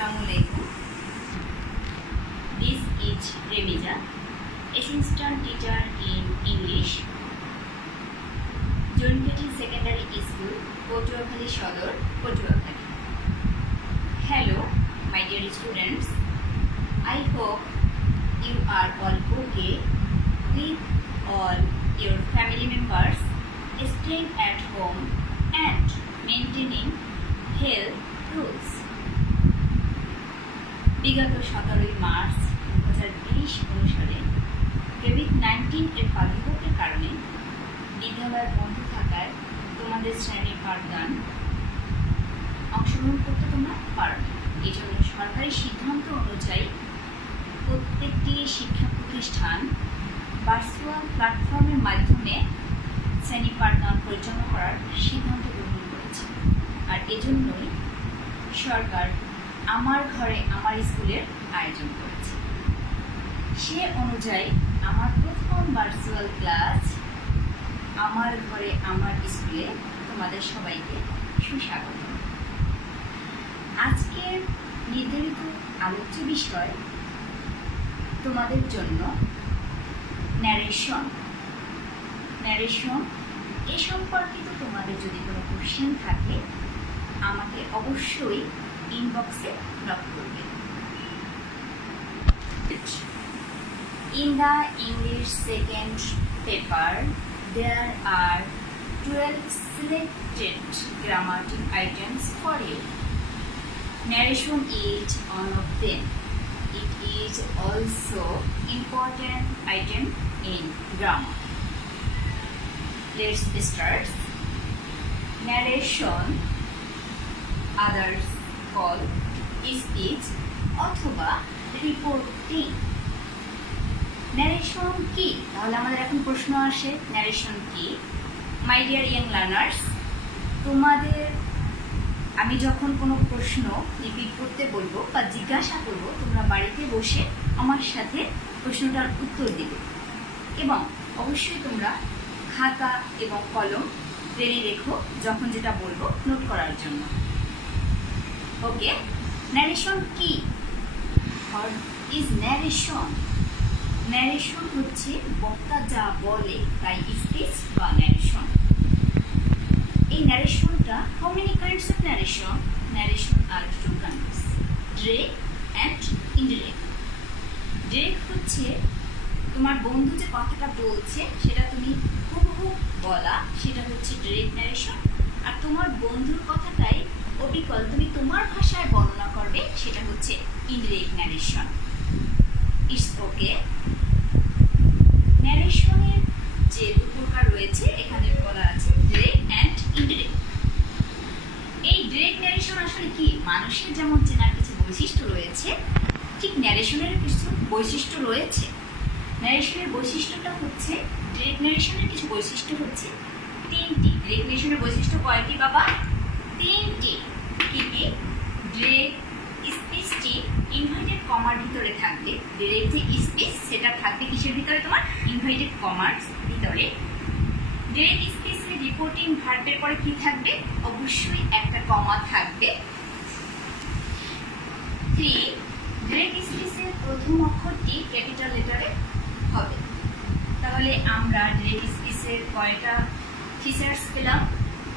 Assalamualaikum. This is Remiza, Assistant Teacher in English, Jonipeti Secondary School, Potuakhali Shodor, Potuakhali. Hello, my dear students. I hope you are all okay with all your family members staying at home and maintaining health rules. বিগত 17 March 2020 অনুসারে COVID-19 এর প্রাদুর্ভাবের কারণে বিদ্যালয় বন্ধ থাকায় তোমাদের শ্রেণীর পাঠদান অংশগ্রহণ করতে তোমরা পারো। এই জন্য সরকারি সিদ্ধান্ত অনুযায়ী প্রত্যেকটি শিক্ষা প্রতিষ্ঠান ভার্চুয়াল প্ল্যাটফর্মের মাধ্যমে শ্রেণী পাঠদান পরিচালনা করার সিদ্ধান্ত গ্রহণ করেছে। আর এজন্যই সরকার আমার ঘরে আমার স্কুলের আয়োজন করেছে। সে অনুযায়ী আমার প্রথম ভার্চুয়াল ক্লাস আমার ঘরে আমার স্কুলে তোমাদের সবাইকে সুস্বাগত। আজকের নির্ধারিত আলোচ্য বিষয় তোমাদের জন্য ন্যারেশন এ সম্পর্কিত তোমাদের যদি কোনো কোশ্চেন থাকে আমাকে অবশ্যই ইনবক্সে নক করবে। In the English second paper, there are 12 selected grammatic items for you. Narration is one of them. It is also important item in grammar. Let's start. Narration, others call speech অথবা reporting. Narration কি? তাহলে আমাদের এখন প্রশ্ন আসে, narration কি? মাই dear young learners, তোমাদের আমি যখন কোনো প্রশ্ন রিপিট করতে বলবো বা জিজ্ঞাসা করব, তোমরা বাড়িতে বসে আমার সাথে প্রশ্নটার উত্তর দিবে এবং অবশ্যই তোমরা খাতা এবং কলম রেডি রেখো যখন যেটা বলবো নোট করার জন্য। ওকে, ন্যারেশন কি? What is narration? ন্যারেশন হচ্ছে বক্তা যা বলে তাই স্পিচ বা ন্যারেশন। এই ন্যারেশনটা, how many kinds of narration? Narration আর two kinds, direct and indirect. Direct হচ্ছে তোমার বন্ধু যে কথাটা বলছে সেটা তুমি হুবহু বলা, সেটা হচ্ছে ডিরেক্ট ন্যারেশন। আর তোমার বন্ধুর কথাটাই অবিকল তুমি তোমার ভাষায় বর্ণনা করবে, সেটা হচ্ছে ইনডিরেক্ট ন্যারেশন। It's okay. ন্যারেশনের যে প্রকার রয়েছে এখানে বলা আছে ডিরেক্ট অ্যান্ড ইনডিরেক্ট। এই ডিরেক্ট ন্যারেশন আসলে কি? মানুষের যেমন চেনার কিছু বৈশিষ্ট্য রয়েছে, ঠিক ন্যারেশনের কিছু বৈশিষ্ট্য রয়েছে। ন্যারেশনের বৈশিষ্ট্যটা হচ্ছে, ডিরেক্ট ন্যারেশনের কিছু বৈশিষ্ট্য হচ্ছে তিনটি। ডিরেক্ট ন্যারেশনের বৈশিষ্ট্য কয়টি বাবা? তিনটি। কি কি? ডিরেক্ট স্পিচটি ইনভার্টেড কমার ভিতরে থাকবে। ডিরেক্ট যে স্পিচ সেটা থাকবে কিসের ভিতরে? তোমার ইনভার্টেড কমার ভিতরে। ডিরেক্ট স্পিচে রিপোর্টিং ভার্বের পরে কি থাকবে? অবশ্যই একটা কমা থাকবে। 3, ডিরেক্ট স্পিচের প্রথম অক্ষরটি ক্যাপিটাল লেটারে হবে। তাহলে আমরা ডিরেক্ট স্পিচের কয়টা ফিচার্স পেলাম?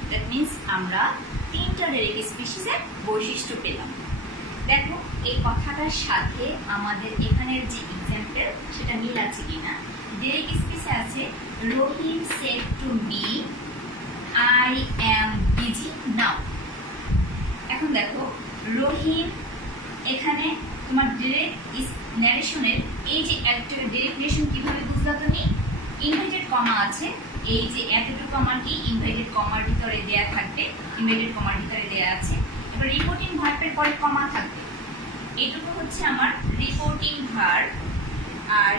দ্যাট মিন্স আমরা তিনটা ডিরেক্ট স্পিচের বৈশিষ্ট্য পেলাম। দেখো এই কথাটার সাথে আমাদের এখানের যে এক্সাম্পল সেটা মিল আছে কিনা। ডিরেক্ট স্পিচে আছে Rahim said to me I am busy now. এখন দেখো রহিম, এখানে তোমার ডিরেক্ট ন্যারেশনের এই যে একটা ডিরেক্ট ন্যারেশন কিভাবে বুঝলা তুমি? ইনভার্টেড কমা আছে, এই যে এতটুকু আমার কি ইনভার্টেড কমার ভিতরে দেয়া থাকবে, ইনভার্টেড কমার ভিতরে দেয়া আছে। এবার রিপোর্টিং ভার্বের পরে কমা থাকবে, এটুকু হচ্ছে আমার রিপোর্টিং ভার্ব। আর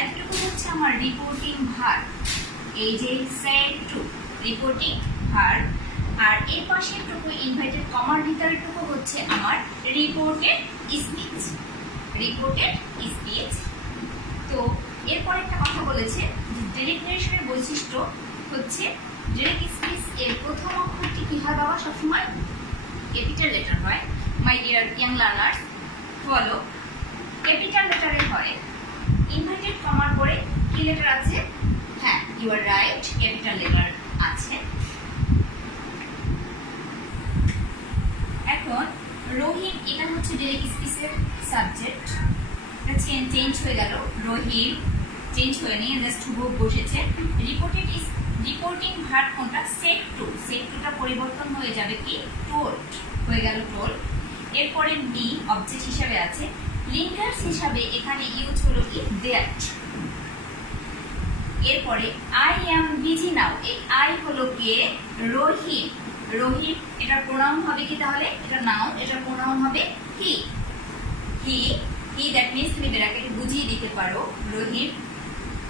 এতটুকু হচ্ছে আমার রিপোর্টিং ভার্ব, এই যে সেড টু রিপোর্টিং ভার্ব। আর এই পাশেরটুকু ইনভার্টেড কমার ভিতরেটুকু হচ্ছে আমার রিপোর্টেড স্পিচ। Reported speech. তো এরপর একটা কথা বলেছে যে ডিরেক্ট ন্যারেশনের বৈশিষ্ট্য হচ্ছে ডিরেক্ট স্পিচ এর প্রথম অক্ষরটি কি হয় বাবা? সবসময় ক্যাপিটাল লেটার হয়, my dear young learners follow. Capital লেটারে হয়, ইনভার্টেড কমার পরে কি লেটার আছে? হ্যাঁ, you are right, capital letter আছে। এখন রহিম, এটা হচ্ছে ডিরেক্ট স্পিচের সাবজেক্ট, এটা চেঞ্জ হয়ে গেল, রহিম চেঞ্জ হয়ে নিয়ে জাস্ট হুবহু বসেছে। রিপোর্টিং ভার্ব কোনটা? সেট টু, সেট টুটা পরিবর্তন হয়ে যাবে কি? টোল্ড হয়ে গেল, টোল্ড। এরপরে বি অবজেক্ট হিসাবে আছে, লিঙ্কার্স হিসাবে এখানে ইউজ হলো কি? দ্যাট। এরপরে আই অ্যাম বিজি নাও, এই আই হলো কে? রহিম। রহিম এটা প্রোনাউন হবে কি তাহলে? এটা নাউন, এটা প্রোনাউন হবে হি। হি হি দ্যাট মিন্স তুমি ব্র্যাকেটে বুঝিয়ে দিতে পারো রহিম।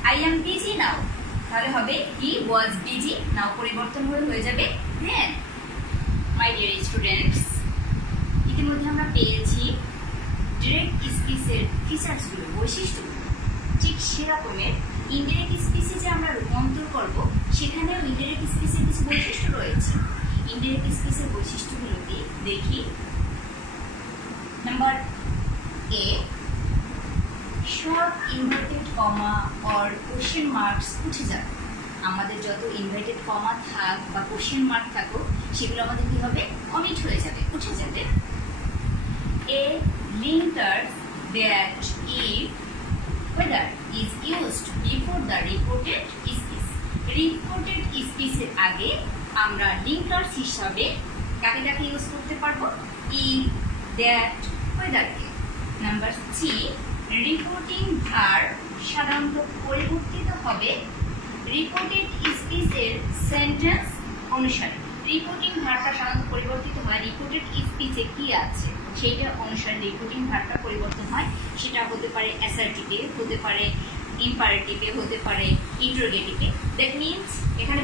আই অ্যাম বিজি নাও তাহলে হবে হি ওয়াজ বিজি, নাও পরিবর্তন হয়ে যাবে দেন। মাই ডিয়ার স্টুডেন্টস, ইতিমধ্যে আমরা পেয়েছি ডিরেক্ট স্পিচের ফিচার্সগুলো, বৈশিষ্ট্যগুলো। ঠিক সেরকমের ইনডিরেক্ট স্পিচে যে আমরা রূপান্তর করব, সেখানেও ইনডিরেক্ট স্পিচের কিছু বৈশিষ্ট্য রয়েছে। ইনডিরেক্ট স্পিচের বৈশিষ্ট্যগুলো কি দেখি। নাম্বার এ, সব inverted comma or question marks উঠে যাবে। আমাদের যত ইনভার্টেড কমা থাক বা কোশ্চেন মার্ক থাকুক, সেগুলো আমাদের কি হবে? অমিট হয়ে যাবে, উঠে যাবে। A linker that if whether is used before the reported speech, reported speech এর আগে আমরা লিঙ্কার্স হিসাবে কাকে কাকে ইউজ করতে পারবো? if, that, whether কে। নাম্বার সি, রিপোর্টিং ভার্ব সাধারণত পরিবর্তিত হবে রিপোর্টেড স্পিচের সেন্টেন্স অনুসারে। রিপোর্টিং ভার্বটা সাধারণত পরিবর্তিত হয় রিপোর্টেড স্পিচে কি আছে সেইটা অনুসারে রিপোর্টিং ভার্বটা পরিবর্তন হয়। সেটা হতে পারে অ্যাসার্টিভে, হতে পারে ইম্পারেটিভে, হতে পারে ইন্টারোগেটিভে। দ্যাট মিনস এখানে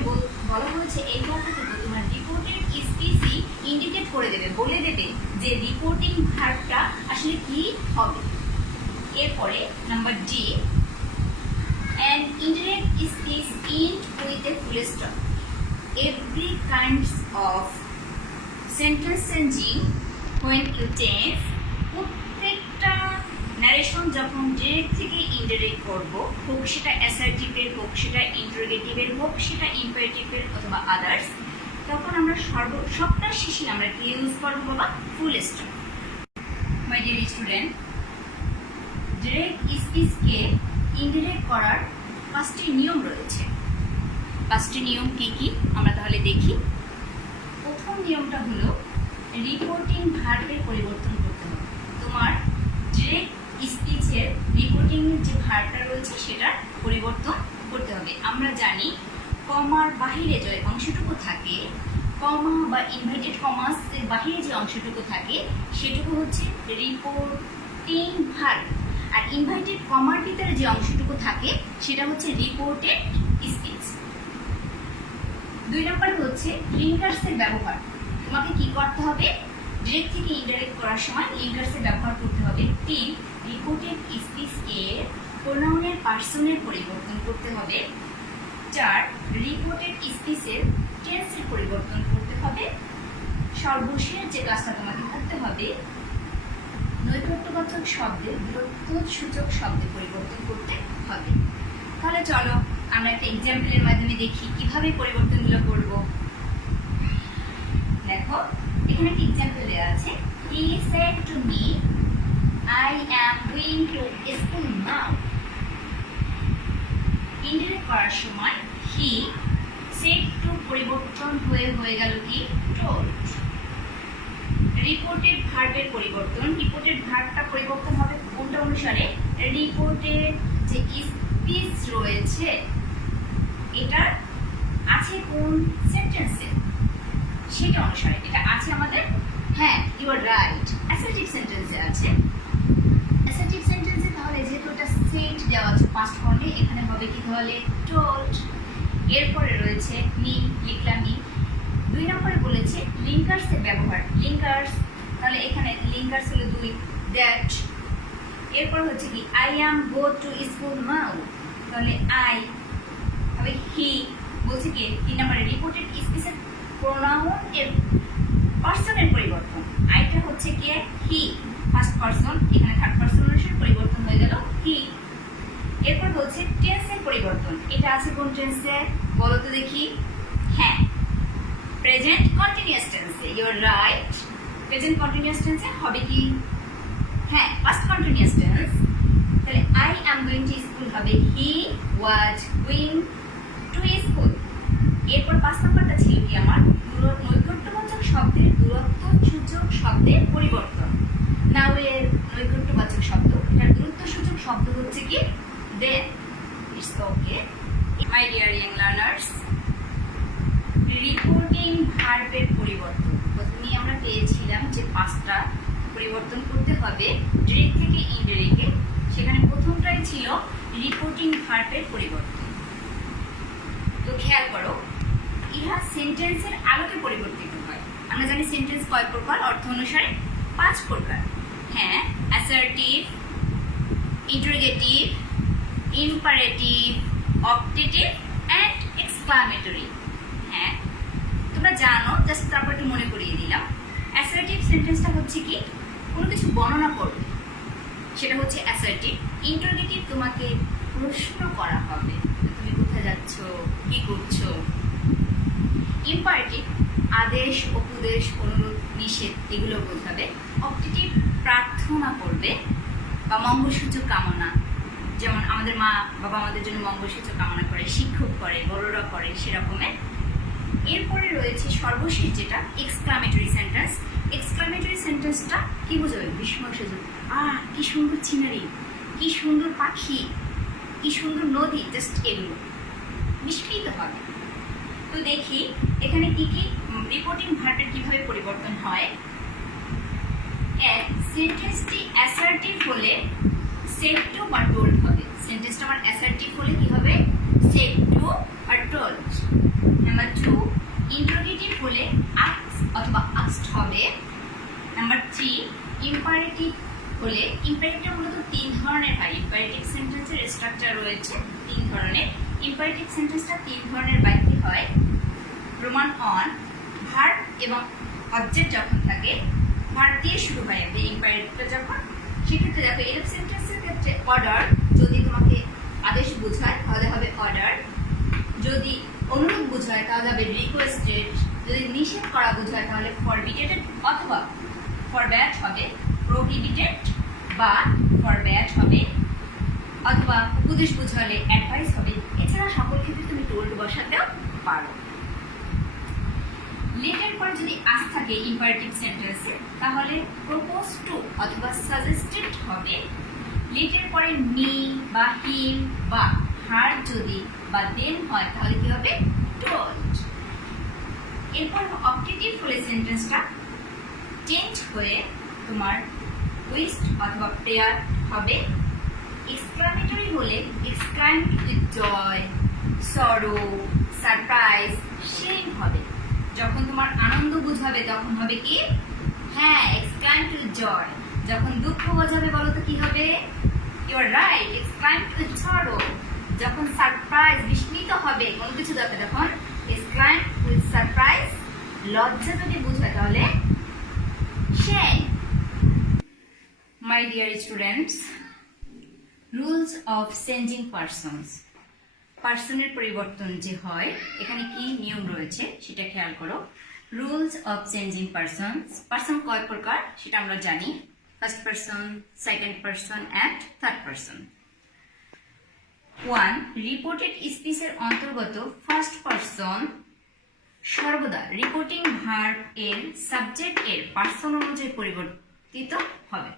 বলা হয়েছে এই বক্তব্য তোমার রিপোর্টেড স্পিচই ইন্ডিকেট করে দেবে, বলে দেবে যে রিপোর্টিং ভার্বটা আসলে কি হবে। এরপরে number D, an indirect speech end with a full stop. Every kinds of sentence changing when you change, প্রত্যেকটা ন্যারেশন যখন ডিরেক্ট থেকে ইনডিরেক্ট করবো, হোক সেটা অ্যাসার্টিভের, হোক সেটা ইন্টারোগেটিভের, হোক সেটা ইম্পারেটিভের অথবা আদার্স, তখন আমরা সবটার শেষে আমরা কি ইউজ করবো বাবা? Full stop. My dear student, direct স্পিচকে ইনডিরেক্ট করার 5টি নিয়ম রয়েছে। 5টি নিয়ম কি কি আমরা তাহলে দেখি। প্রথম নিয়মটা হলো রিপোর্টিং ভার্বের পরিবর্তন করতে হবে। তোমার ডিরেক্ট স্পিচের রিপোর্টিং যে ভার্বটা রয়েছে সেটার পরিবর্তন করতে হবে। আমরা জানি কমার বাহিরে যে অংশটুকু থাকে, কমা বা ইনভার্টেড কমাসের বাহিরে যে অংশটুকু থাকে সেটুকু হচ্ছে রিপোর্টিং ভার্ব, আর ইনভার্টেড কমার ভিতরে যে অংশটুকু থাকে সেটা হচ্ছে রিপোর্টেড স্পিচ। 2 নম্বর হচ্ছে লিঙ্কার্সের ব্যবহার। তোমাকে কি করতে হবে? ডিরেক্ট থেকে ইনডাইরেক্ট করার সময় লিঙ্কার্সের ব্যবহার করতে হবে। 3, রিপোর্টেড স্পিচ এর প্রোনাউনের পার্সনের পরিবর্তন করতে হবে। 4, রিপোর্টেড স্পিচের টেন্সের পরিবর্তন করতে হবে। সর্বশেষ যে কাজটা তোমাকে করতে হবে, নৈকট্যবাচক শব্দের বিরক্তসূচক শব্দে পরিবর্তন করতে হবে। তাহলে চলো আমরা একটা এক্সাম্পলের মাধ্যমে দেখি কিভাবে পরিবর্তনগুলো করব। দেখো এখানে একটা এক্সাম্পল দেওয়া আছে। He said to me, I am going to school now. Indirect করার সময় he said to পরিবর্তন হয়ে গেল কি? told। রিপোর্টেড ভার্বের পরিবর্তন, রিপোর্টেড ভার্বটা পরিবর্তন হবে কোনটা অনুসারে? রিপোর্টেড যে স্পিচ রয়েছে এটা আছে কোন সেন্টেন্সে সেটা অনুসারে। এটা আছে আমাদের, হ্যাঁ ইউ আর রাইট, অ্যাসার্টিভ সেন্টেন্সে আছে। অ্যাসার্টিভ সেন্টেন্সে তাহলে যেহেতু এটা সেট দেওয়া আছে পাস্ট ফর্মে, এখানে হবে কি তাহলে? টোল্ড। এরপরে রয়েছে মি, লিখলাম মি। 2 নম্বরে বলেছে লিঙ্কার্সের ব্যবহার। লিঙ্কার্স, তাহলে এখানে লিঙ্কার্স হলো 2, দ্যাট। এরপর হচ্ছে কি? I am go to school now, তাহলে আই হবে হি। বলছে কি 3 নম্বরে রিপোর্টেড স্পিচের প্রোনাউন এর পার্সনের পরিবর্তন। হি, ফার্স্ট পারসন, এখানে থার্ড পারসন অনুসারে পরিবর্তন হয়ে গেল হি। এরপর হচ্ছে টেন্সের পরিবর্তন। এটা আছে কোন টেন্সে বলো তো দেখি? হ্যাঁ, প্রেজেন্ট কন্টিনিউয়াস টেন্সে। You are right. Present continuous টেন্সে হবে কি? হ্যাঁ, পাস্ট কন্টিনিউয়াস টেন্স। তাহলে I am going to school হবে he was going to school. এরপর 5 নাম্বারটা ছিল কি আমার? নৈকট্যবাচক শব্দের দূরত্ব সূচক শব্দের পরিবর্তন। নাও এর নৈকট্যবাচক শব্দ, এটার দূরত্ব সূচক শব্দ হচ্ছে কি? Then. It's okay my dear young learners. Reporting ভার্বের পরিবর্তন। প্রথমেই আমরা পেয়েছিলাম যে 5টা পরিবর্তন করতে হবে ডিরেক্ট থেকে ইনডিরেক্টে। সেখানে প্রথমটাই ছিল রিপোর্টিং ভার্বের পরিবর্তন। তো খেয়াল করো, ইহা সেন্টেন্সের আলোকে পরিবর্তিত হয়। আমরা জানি সেন্টেন্স কয় প্রকার? অর্থ অনুসারে 5 প্রকার। হ্যাঁ, assertive, interrogative, imperative, optative and exclamatory. হ্যাঁ, তোমরা জানো, জাস্ট তারপর একটু মনে করিয়ে দিলাম। অ্যাসার্টিভ সেন্টেন্সটা হচ্ছে কি? কোনো কিছু বর্ণনা করবে, সেটা হচ্ছে অ্যাসার্টিভ। ইন্টারোগেটিভ, তোমাকে প্রশ্ন করা হবে, তুমি কোথায় যাচ্ছ, কি করছো। ইম্পারেটিভ, আদেশ, উপদেশ, অনুরোধ, নিষেধ এগুলো বোঝাবে। অপটেটিভ, প্রার্থনা করবে বা মঙ্গলসূচক কামনা, যেমন আমাদের মা বাবা আমাদের জন্য মঙ্গলসূচক কামনা করে, শিক্ষক করে, বড়রা করে, সেরকমের। এরপরে রয়েছে সর্বশেষ যেটা এক্সক্লামেটরি সেন্টেন্স। এক্সক্লামেটরি সেন্টেন্সটা কি বোঝাবে? বিস্ময়সূচক। কি সুন্দর সিনারি, কি সুন্দর পাখি, কি সুন্দর নদী, জাস্ট এগুলো বিস্মিত হবে। তো দেখি এখানে কি কি রিপোর্টিং ভার্বের কিভাবে পরিবর্তন হয়। সেন্টেন্সটি অ্যাসার্টিভ হলে সেড টু বা টোল্ড হবে। সেন্টেন্সটা আমার অ্যাসার্টিভ হলে কি হবে? সেড টু বা টোল্ড। নাম্বার 2, ইন্টারোগেটিভ হলে আস্ক অথবা আস্কড হবে। নাম্বার 3, ইম্পারেটিভ হলে, ইম্পারেটিভ মূলত 3 ধরনের হয়। ইম্পারেটিভ সেন্টেন্সের স্ট্রাকচার রয়েছে 3 ধরনের। ইম্পারেটিভ সেন্টেন্সটা 3 ধরনের বাক্যে হয়। প্রমাণ অন, ভার্ব এবং অবজেক্ট যখন থাকে, ভার্ব দিয়ে শুরু হয় এই ইম্পারেটিভটা যখন, সেক্ষেত্রে দেখো এরূপ সেন্টেন্সের ক্ষেত্রে অর্ডার, যদি তোমাকে আদেশ বোঝায় তাহলে হবে অর্ডার, যদি অনুরোধ বোঝায় তাহলে হবে রিকোয়েস্টেড, যদি নিষেধ করা বোঝায় তাহলে ফরবিডেড অথবা ফরব্যাড হবে, প্রোহিবিটেড বা ফরব্যাড হবে, অথবা উপদেশ বোঝালে অ্যাডভাইস হবে। এছাড়া সকল ক্ষেত্রে তুমি টোল্ড বসাতেও পারো। লেটের পর যদি আস থাকে ইম্পারেটিভ সেন্টেন্সে তাহলে প্রপোজ টু অথবা সাজেস্টেড হবে। লেটের পরে মি বা হিম বা হার যদি বা দেন হয় তাহলে কি হবে? টোল্ড। এরপর অপটেটিভ হলে সেন্টেন্সটা চেঞ্জ হলে তোমার উইস্ট অথবা প্রেয়ার হবে। এক্সক্লামেটরি হলে এক্সক্লাইম উইথ জয়, সরো, সারপ্রাইজ, শেম হবে। যখন তোমার আনন্দ বোঝাবে তখন হবে কি? হ্যাঁ, এক্সক্লাইম উইথ জয়। যখন দুঃখ বোঝাবে বলো তো কি হবে? You are right, exclaim with sorrow. যখন সারপ্রাইজ, বিস্মিত হবে কোনো কিছু দেখে তখন এক্সক্লাইম উইথ সারপ্রাইজ। লজ্জা যদি বোঝায় তাহলে shame. My dear students, rules of changing persons. পার্সনের পরিবর্তন যে হয়, এখানে কি নিয়ম রয়েছে সেটা খেয়াল করো। Rules of changing persons. Person কয় প্রকার সেটা আমরা জানি। First person, second person and third person. 1, reported স্পিচের অন্তর্গত ফার্স্ট পারসন সর্বদা রিপোর্টিং ভার্ব এর সাবজেক্ট এর পারসন অনুযায়ী পরিবর্তিত হবে।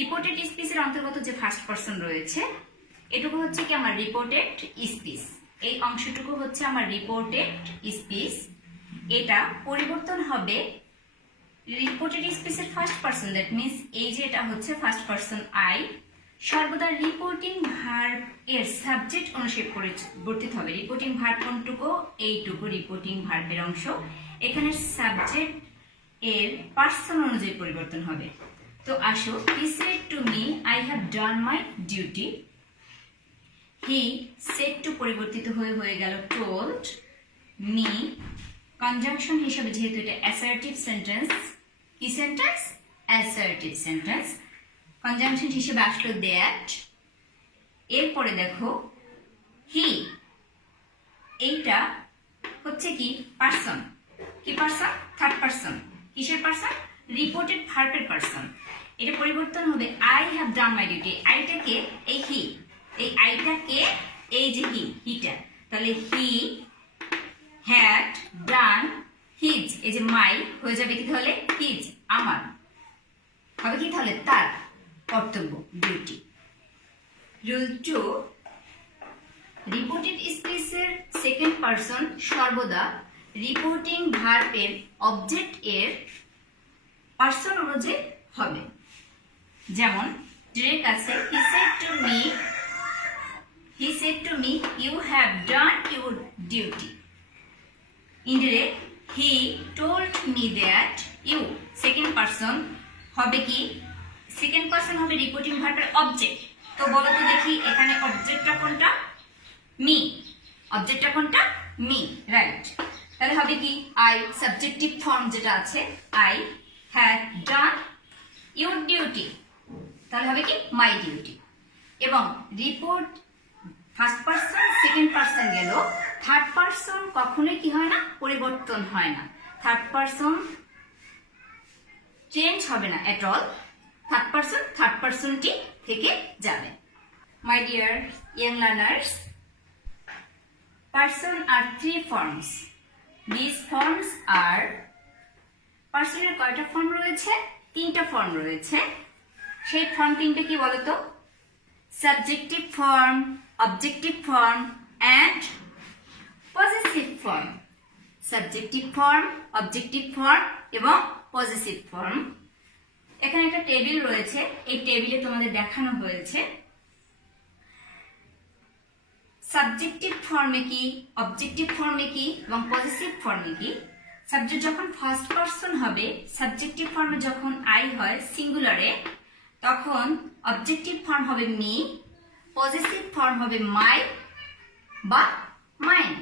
রিপোর্টেড স্পিচের অন্তর্গত যে ফার্স্ট পারসন রয়েছে এটুকু হচ্ছে কি আমার রিপোর্টেড স্পিচ। এই অংশটুকু হচ্ছে আমার রিপোর্টেড স্পিচ। এটা পরিবর্তন হবে রিপোর্টেড স্পিচের ফার্স্ট পারসন, দ্যাট মিন্স এই যে এটা হচ্ছে ফার্স্ট পারসন আই, সর্বদা রিপোর্টিং ভার্ব এর সাবজেক্ট অনুসারে পরিবর্তিত হবে। রিপোর্টিং ভার্ব কোনটুকু? এইটুকু রিপোর্টিং ভার্বের অংশ। এখানে সাবজেক্ট এর পারসন অনুযায়ী পরিবর্তন হবে। তো আসো, হি said to me I have done my duty. He said two পরিবর্তিত হয়ে গেল টোল্ড। মি কনজাংশন হিসেবে, যেহেতু এটা অ্যাসার্টিভ সেন্টেন্স, কি সেন্টেন্স? Assertive sentence. কনজাংশন হিসেবে আসলো দ্যাট। এরপরে দেখো হি, এইটা হচ্ছে কি পারসন। কি পারসন? Third person. কিসের পারসন? রিপোর্টেড ভার্বের পারসন। এটা পরিবর্তন হবে I have done my duty. আইটাকে এই হি, এই আইটাকে এই যে হিটা, তাহলে হি হ্যাড ডান হিজ, এই যে মাই হয়ে যাবে কি তাহলে হিজ, আমার হবে কি তাহলে তার কর্তব্য, ডিউটি। রুল 2, রিপোর্টেড স্পিচের সেকেন্ড পারসন সর্বদা রিপোর্টিং ভার্বের অবজেক্ট এর পারসন অনুযায়ী হবে। যেমন ডিরেক্ট আছে he said to me you have done your duty. Indirect he told me that you, second person হবে কি, সেকেন্ড পারসন হবে রিপোর্টিং ভার্বের অবজেক্ট। তো বলো তো দেখি এখানে অবজেক্টটা কোনটা? মি। অবজেক্টটা কোনটা? Me, right. তাহলে হবে কি আই, সাবজেক্টিভ ফর্ম যেটা আছে I had done your duty, তাহলে হবে কি মাই ডিউটি। এবং report first person second person গেল, থার্ড পারসন কখনোই কি হয় না, পরিবর্তন হয় না। থার্ড পারসন চেঞ্জ হবে না এট অল। থার্ড পারসনটি থেকে যাবে। মাই dear young learners, person are three forms. These forms are, পার্সনের কয়টা ফর্ম রয়েছে? তিনটা ফর্ম রয়েছে। সেই ফর্ম তিনটা কি বলতো? Subjective form, objective form and positive form. Subjective form, objective form এবং পজিটিভ ফর্ম। এখানে একটা টেবিল রয়েছে, এই টেবিলে তোমাদের দেখানো হয়েছে সাবজেক্টিভ ফর্মে কি, অবজেক্টিভ ফর্মে কি এবং পজিটিভ ফর্মে কি। সাবজেক্ট যখন ফার্স্ট পারসন হবে, সাবজেক্টিভ ফর্মে যখন আই হয় সিঙ্গুলারে, তখন অবজেক্টিভ ফর্ম হবে মি, পজিটিভ ফর্ম হবে মাই বা মাইন।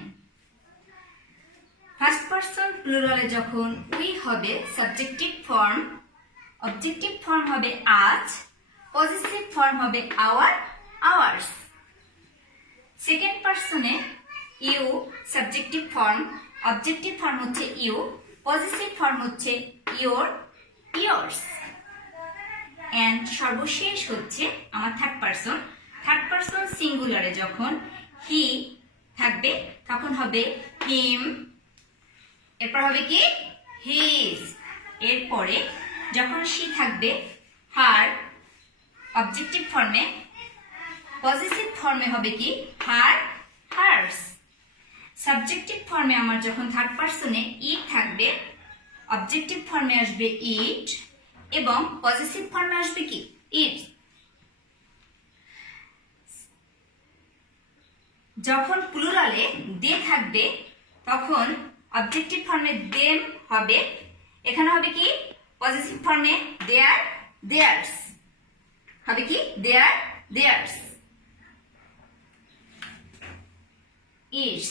ফার্স্ট পারসন প্লুরালে যখন উই হবে সাবজেক্টিভ ফর্ম, অবজেক্টিভ ফর্ম হবে আজ, পজিটিভ ফর্ম হবে আওয়ার, আওয়ার্স। সেকেন্ড পারসনে you subjective form, objective form হচ্ছে ইউ, পজিটিভ ফর্ম হচ্ছে ইয়োর, ইয়োর্স। এন্ড সর্বশেষ হচ্ছে আমার থার্ড পারসন। থার্ড পারসন সিঙ্গুলারে যখন হি থাকবে তখন হবে হিম, এরপর হবে কি হিজ, এরপরে যখন শি থাকবে হার, অবজেক্টিভ ফর্মে, পজিটিভ ফর্মে হবে কি হার, হার্স। সাবজেক্টিভ ফর্মে আমার যখন থার্ড পারসনে ইট থাকবে, অবজেক্টিভ ফর্মে আসবে ইট এবং পজিটিভ ফর্মে আসবে কি ইট। যখন প্লুরালে দে থাকবে তখন অবজেক্টিভ ফর্মে দেম হবে, এখানে হবে কি পজিটিভ ফর্মে দেয়ার, দেয়ার্স হবে কি দেয়ার, দেয়ার্স, ইটস।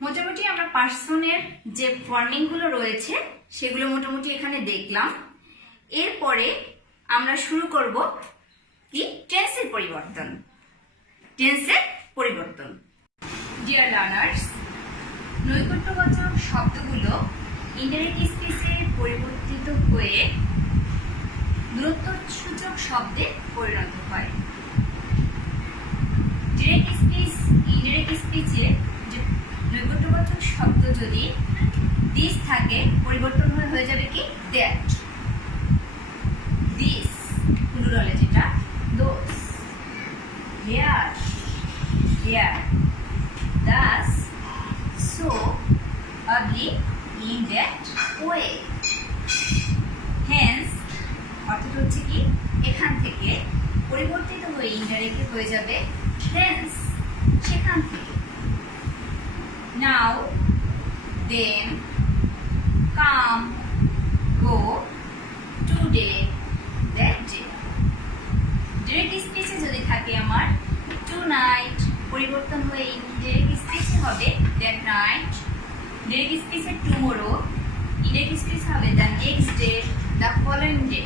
মোটামুটি আমরা পার্সনের যে ফর্মিং গুলো রয়েছে সেগুলো মোটামুটি এখানে দেখলাম। এরপরে আমরা শুরু করব কি টেন্সের পরিবর্তন। টেন্সের পরিবর্তন। ডিয়ার লার্নার্স, নৈকট্যবাচক শব্দগুলো ইনডাইরেক্ট স্পিচে পরিবর্তিত হয়ে দূরত্বসূচক শব্দে পরিণত হয়। ডিরেক্ট স্পিচ, ইনডাইরেক্ট স্পিচে নৈকট্যবাচক শব্দ যদি দিস থাকে পরিবর্তন হয়ে যাবে কি দ্যাট, দিস প্লুরালে যেটা those, here, here, thus, so, অগলি, ইন দ্যাট ওয়ে। হেন্স অর্থাৎ হচ্ছে কি এখান থেকে, পরিবর্তিত হয়ে ইনডাইরেক্ট হয়ে যাবে হেন্স, সেখান থেকে। নাও, দেন, কাম, গো, টুডে, দ্যাট ডে। ডিরেক্ট স্পিচে যদি থাকে আমার টু নাইট, পরিবর্তন হয়ে ইনডাইরেক্ট স্পিচে হবে দ্যাট নাইট। ডিরেক্ট স্পিচে টুমোরো, ইনডাইরেক্ট স্পিচ হবে the next day, the following day,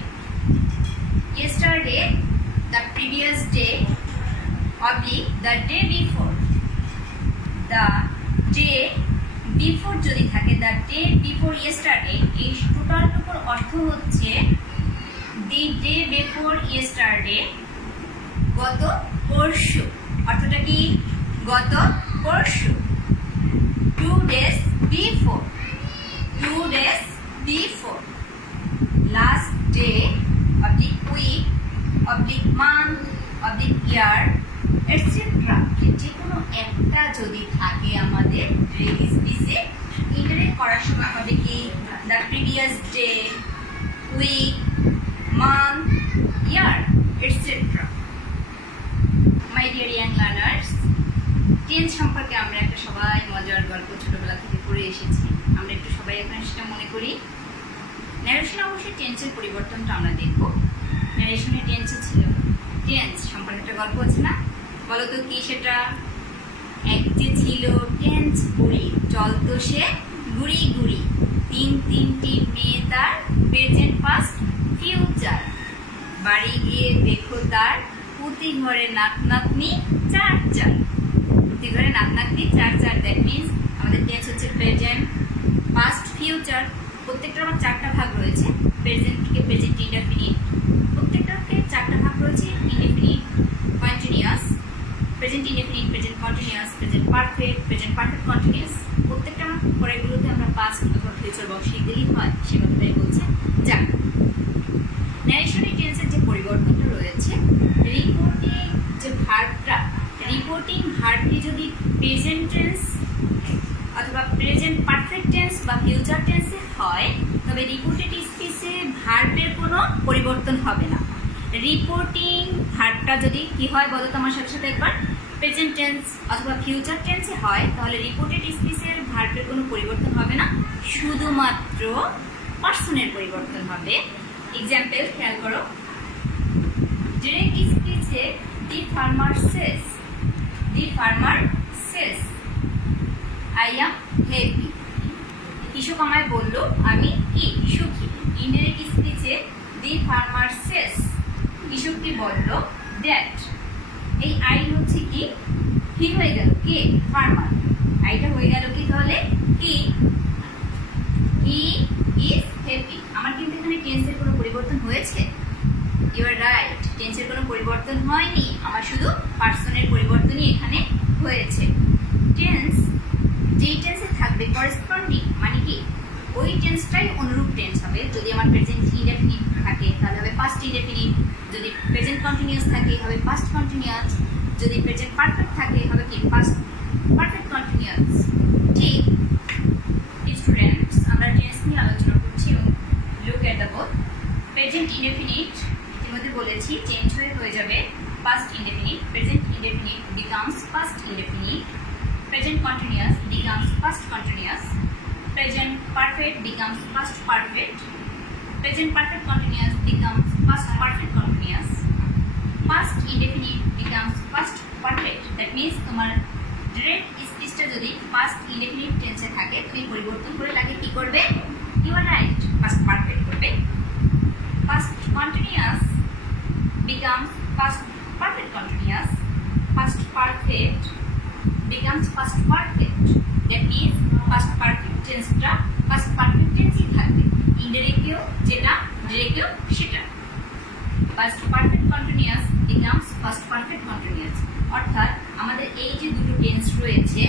yesterday, the previous day, oblique the day before. The day before যদি থাকে the day before yesterday, এই টোটালটুকুর অর্থ হচ্ছে the day before yesterday, গত পরশু। অর্থটা কি? গত পরশু। 2 days before, 2 days before, last day, oblique week, oblique month, oblique year, etc. যে কোনো একটা যদি থাকে আমাদের ডিরেক্ট স্পিচে, ইন্টারেক্ট করার সময় হবে কি the previous day, week, month, year, etcetera. My dear young learners, tense সম্পর্কে আমরা একটা সবাই মজার গল্প ছোটবেলা থেকে পড়ে এসেছি। আমরা একটু সবাই এখন সেটা মনে করি। ন্যারেশন অবশ্যই টেন্সের পরিবর্তনটা আমরা দেখব। ন্যারেশনের টেন্সে ছিল, টেন্স সম্পর্কে একটা গল্প আছে না? বলো তো কি সেটা? এক যে ছিল টেন্স বুড়ি, চলতো সে গুড়ি গুড়ি, তিনটি মেয়ে তার, প্রেজেন্ট পাস্ট ফিউচার, বাড়ি গিয়ে দেখো তার, প্রতি ঘরে নাক নাতনি চার চার, প্রতি ঘরে নাক নাতনি চার চার। দ্যাট মিনস আমাদের টেন্স হচ্ছে প্রেজেন্ট, পাস্ট, ফিউচার। প্রত্যেকটার আমার চারটা ভাগ রয়েছে। প্রেজেন্ট থেকে প্রেজেন্ট ইনডেফিনিট, প্রত্যেকটাতে চারটা ভাগ রয়েছে। Indefinite, continuous, present indefinite, present continuous, present perfect, present perfect continuous. প্রত্যেকটা পরেগুলোতে আমরা পাস্ট অথবা ফিউচার বক্সিয়ে দিলেই হয়, সে কথাটাই বলছে। যাক, ন্যারেশনের টেন্সের যে পরিবর্তনটা রয়েছে, রিপোর্টিং যে ভার্বটা, রিপোর্টিং ভার্বটি যদি প্রেজেন্ট টেন্স অথবা প্রেজেন্ট পারফেক্ট টেন্স বা ফিউচার টেন্সে হয়, তবে রিপোর্টেড স্পিচে ভার্বের কোনো পরিবর্তন হবে না। রিপোর্টিং ভার্বটা যদি কি হয় বলো তো আমার সাথে সাথে একবার? প্রেজেন্ট টেন্স অথবা ফিউচার টেন্সে হয়, তাহলে রিপোর্টেড স্পিচের ভার্বের কোনো পরিবর্তন হবে না, শুধুমাত্র পার্সনের পরিবর্তন হবে। এক্সাম্পল খেয়াল করো, ডিরেক্ট স্পিচে the farmer says, the farmer says I am happy. কৃষক আমায় বলল আমি কি সুখী। ইনডাইরেক্ট স্পিচে দি ফার্মার সেজ, কৃষকটি বলল দ্যাট, এই আই হচ্ছে কি হয়ে গেল, কে? ফার্মার। আইটা হয়ে গেল কি তাহলে? কি? He is happy. আমার কিন্তু এখানে টেন্সের কোনো পরিবর্তন হয়েছে? ইউ আর রাইট, টেন্সের কোনো পরিবর্তন হয়নি, আমার শুধু পার্সনের পরিবর্তনই এখানে হয়েছে। টেন্স যেই টেন্সে থাকবে করেসপন্ডিং, মানে কি ওই টেন্সটাই অনুরূপ টেন্স হবে। যদি আমার প্রেজেন্ট ইনডেফিনিট থাকে তাহলে হবে পাস্ট ইনডেফিনিট, যদি প্রেজেন্ট কন্টিনিউয়াস থাকে হবে পাস্ট কন্টিনিউয়াস, যদি প্রেজেন্ট পারফেক্ট থাকে হবে কি পাস্ট পারফেক্ট কন্টিনিউয়াস। ঠিক স্টুডেন্টস, আমরা টেন্স নিয়ে আলোচনা করছি। Look at the both. Present indefinite ইতিমধ্যে বলেছি চেঞ্জ হয়ে যাবে past indefinite, present indefinite becomes past indefinite, present continuous becomes past continuous, present perfect becomes past perfect, present perfect continuous becomes past perfect continuous, past indefinite becomes past perfect. That means তোমার direct স্পিচটা যদি past indefinite টেন্সে থাকে, তুমি পরিবর্তন করে তাকে কি করবে? You are right, past perfect করবে। past continuous becomes past perfect continuous, past perfect becomes past perfect. That means past perfect টেন্সটা past perfect টেন্সই থাকবে, ইনডাইরেক্টেও যেটা ডিরেক্টেও সেটা। past perfect continuous becomes past perfect continuous, অর্থাৎ আমাদের এই যে দুটো টেন্স রয়েছে,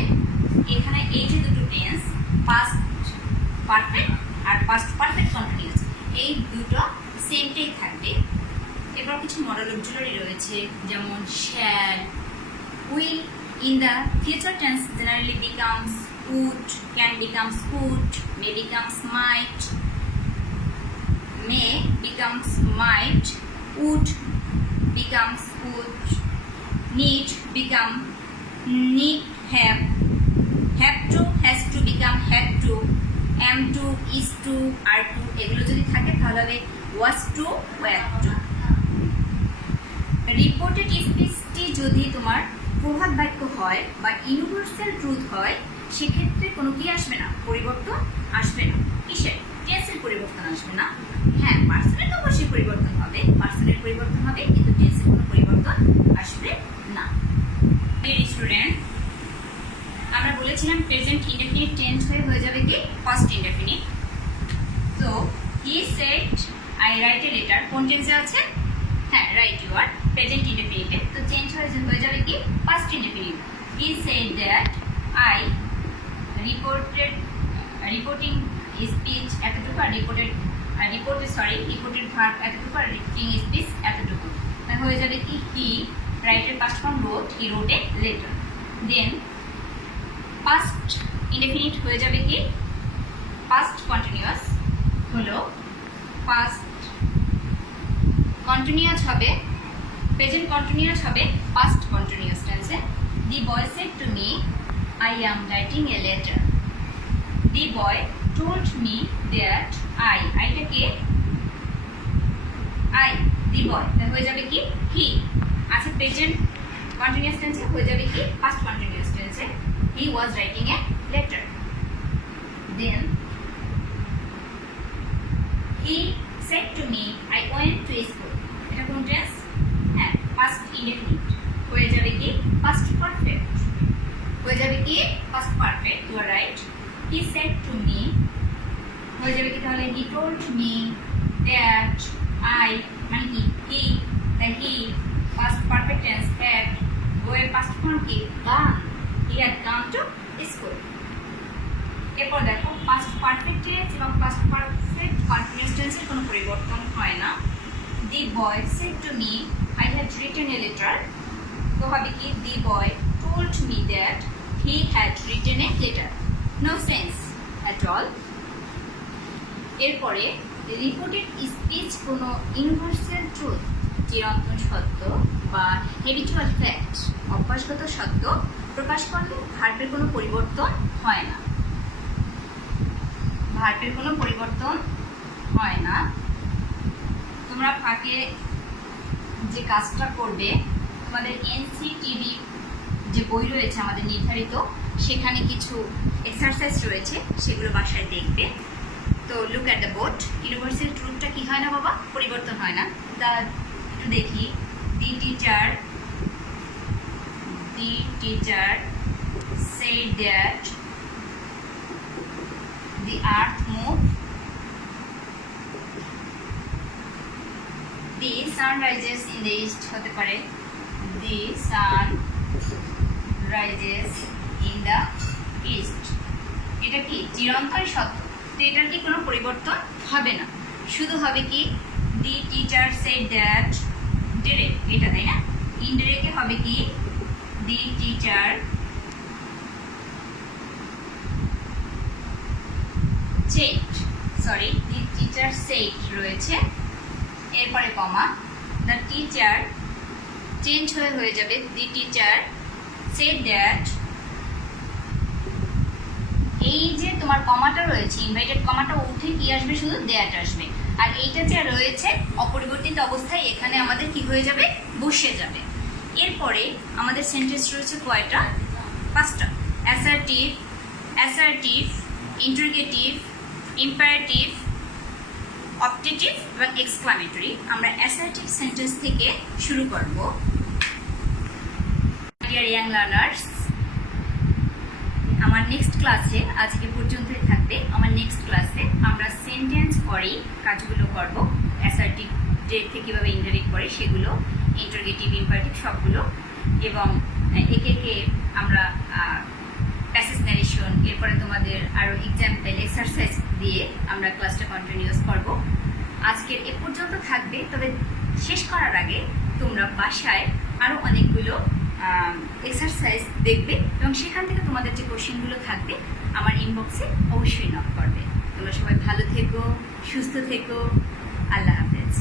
এখানে এই যে দুটো টেন্স past perfect আর past perfect continuous, এই দুটো সেমটাই থাকবে। এবার কিছু মডেল অক্সিলারি রয়েছে, যেমন shall, will. In the future tense generally becomes would, can becomes could, may becomes might, may becomes might, would becomes would, need become need, have to has to become had to, am to is to are to, এগুলো যদি থাকে তাহলে হবে was to were to। Reported স্পিচটি যদি তোমার প্রভাব বাক্য হয় বা ইউনিভার্সাল ট্রুথ হয়, সেক্ষেত্রে কোনো কি আসবে না, পরিবর্তন আসবে না। কিসের? আসবে না। হ্যাঁ, পার্সনের অবশ্যই পরিবর্তন হবে, পার্সনের পরিবর্তন হবে, কিন্তু টেন্সের কোনো পরিবর্তন আসবে না। স্টুডেন্ট, আমরা বলেছিলাম প্রেজেন্ট ইনডেফিনিট টেন্স হয়ে যাবে কি ফার্স্ট ইনডেফিনিট। তো he said I write a letter, কোন টেন্সে আছে? হ্যাঁ, রাইট ইউ আর প্রেজেন্ট ইনডেফিনিটে। তো চেঞ্জ হয়ে যাবে কি first indefinite. He said that I reporting speech এতটুকু, আর রিপোর্টেড ভার্ব এতটুকু, আর রিপোর্টিং স্পিচ এতটুকু। হয়ে যাবে কি হি রাইটের past form wrote, he wrote a letter. Then past indefinite হয়ে যাবে কি পাস্ট কন্টিনিউয়াস, হলো পাস্ট কন্টিনিউয়াস হবে, প্রেজেন্ট কন্টিনিউয়াস হবে পাস্ট কন্টিনিউয়াস টেন্সে। The boy said to me I am writing a letter. The boy told me that আইটাকে the boy হয়ে যাবে কি হি। আচ্ছা, প্রেজেন্ট কন্টিনিউয়াস টেন্সে হয়ে যাবে কি পাস্ট কন্টিনিউয়াস টেন্সে he was writing a letter. Then he said to me I went to school, এটা কোন টেন্স? হ্যাঁ, পাস্ট ইনডেফিনিট হয়ে যাবে কি পাস্ট পারফেক্ট, হয়ে যাবে কি past perfect, you are right. He said to me হয়ে যাবে কি তাহলে he told me that I, মানে কি হি, তাই he past perfect tense had, go এর পাস্ট ফর্ম কি gone, he had gone to school. এরপর দেখো পাস্ট পারফেক্ট টেন্স এবং পাস্ট পারফেক্ট কন্টিনিউয়াস টেন্সের কোনো পরিবর্তন হয় না। The boy said to me I had written a letter, তো হবে কি দি boy told me that he had written a letter. No sense at all. এরপরে রিপোর্টেড স্পিচ কোনো ইউনিভার্সাল ট্রুথ, চিরন্তন সত্য বা হেবিচুয়াল ফ্যাক্ট, অভ্যাসগত সত্য প্রকাশ করলে ভার্বের কোনো পরিবর্তন হয় না, ভার্বের কোনো পরিবর্তন হয় না। তোমরা ফাঁকে যে কাজটা করবে, তোমাদের এনসিটিভি যে বই রয়েছে আমাদের নির্ধারিত, সেখানে কিছু এক্সারসাইজ রয়েছে, সেগুলো বাসায় দেখবে। তো look at the board. Universal ট্রুথটা কি হয় না বাবা? পরিবর্তন হয় না। তা একটু দেখি। The teacher said that the earth moved, the sun rises in the east, হতে পারে the sun rises in the east। এটা কি চিরন্তন সত্য, তো এটার কি কোনো পরিবর্তন হবে না, শুধু হবে কি the teacher said that direct, এটা তাই না? ইনডিরেক্টে হবে কি the teacher said রয়েছে, এরপরে কমা, the teacher চেঞ্জ হয়ে যাবে the teacher said that। এই যে তোমার কমাটা রয়েছে, ইনভাইটেড কমাটা উঠে কি আসবে? শুধু দ্যাট আসবে। আর এইটা যে রয়েছে অপরিবর্তিত অবস্থায়, এখানে আমাদের কি হয়ে যাবে? বসে যাবে। এরপরে আমাদের সেন্টেন্স রয়েছে কয়টা? 5টা। অ্যাসার্টিভ, ইন্টারোগেটিভ, ইম্পারেটিভ, অপটেটিভ এবং এক্সক্লামেটরি। আমরা অ্যাসার্টিভ সেন্টেন্স থেকে শুরু করব। ডিয়ার ইয়াং লার্নার্স, আমার নেক্সট ক্লাসে, আজকে পর্যন্তই থাকবে। আমার নেক্সট ক্লাসে আমরা সেন্টেন্স পরেই কাজগুলো করব, অ্যাসার্টিভ থেকে কীভাবে ইন্টারেক্ট করে সেগুলো, ইন্টারোগেটিভ, ইম্পারেটিভ সবগুলো, এবং একে আমরা প্যাসেজ ন্যারেশন, এরপরে তোমাদের আরও এক্সাম্পল এক্সারসাইজ দিয়ে আমরা ক্লাসটা কন্টিনিউয়াস করব। আজকের এ পর্যন্ত থাকবে, তবে শেষ করার আগে তোমরা বাসায় আরও অনেকগুলো এক্সারসাইজ দেখবে এবং সেখান থেকে তোমাদের যে কোশ্চেনগুলো থাকবে আমার ইনবক্সে অবশ্যই নক করবে। তোমরা সবাই ভালো থেকো, সুস্থ থেকো, আল্লাহ হাফেজ।